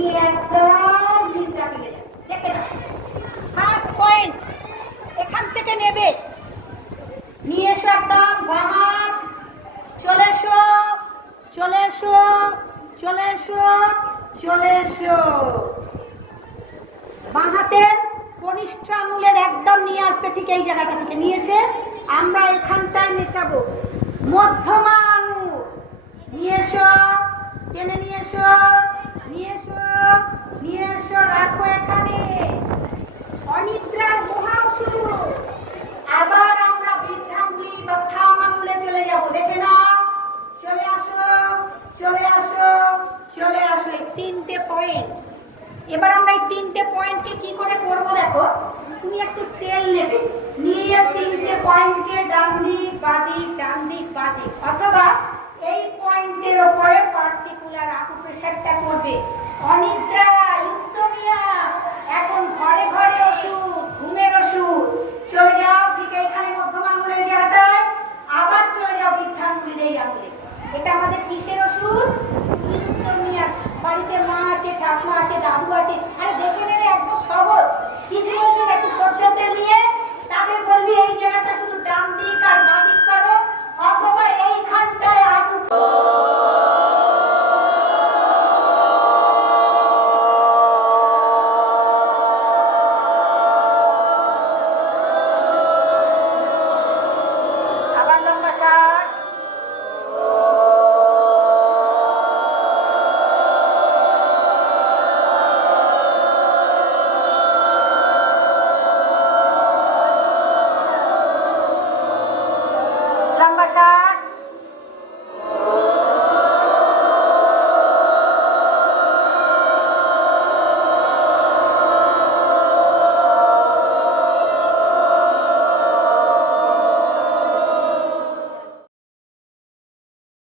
নিয়ে একদম নিদ্রা চলে যাবে। দেখে না, ফার্স্ট পয়েন্ট এখান থেকে নেবে, নিয়ে এসো একদম বাঁ হাত, চলে এসো চলে এসো চলে এসো চলে এসো। বাঁ হাতের কনিষ্ঠ আঙুলের একদম নিয়ে আসবে ঠিক এই জায়গাটা থেকে, নিয়ে এসে আমরা এখানটায় মেশাবো। মধ্যমা আঙুল নিয়ে এসো, টেনে নিয়ে এসো, নিয়ে এসো, নিয়ে এসো, রাখো এখানে। অনিদ্রার মহা ওষুধ। আবার আমরা বৃদ্ধাঙ্গুলি বা থাম আঙুলে চলে যাব, দেখে নাও। চলে আসো চলে আসো চলে আসো, এই তিনটে পয়েন্ট। এবার আমরা এই তিনটে পয়েন্টকে কি করে করব দেখো। তুমি একটু তেল নেবে, নিয়ে তিনটে পয়েন্টকে ডান দিক বাদিক ডান দিক বাদিক, অথবা এই পয়েন্টের ওপরে পার্টিকুলার আকুপ্রেশারটা করবে। অনিদ্রা, ইনসোমিয়া এখন ঘরে ঘরে ওষুধ।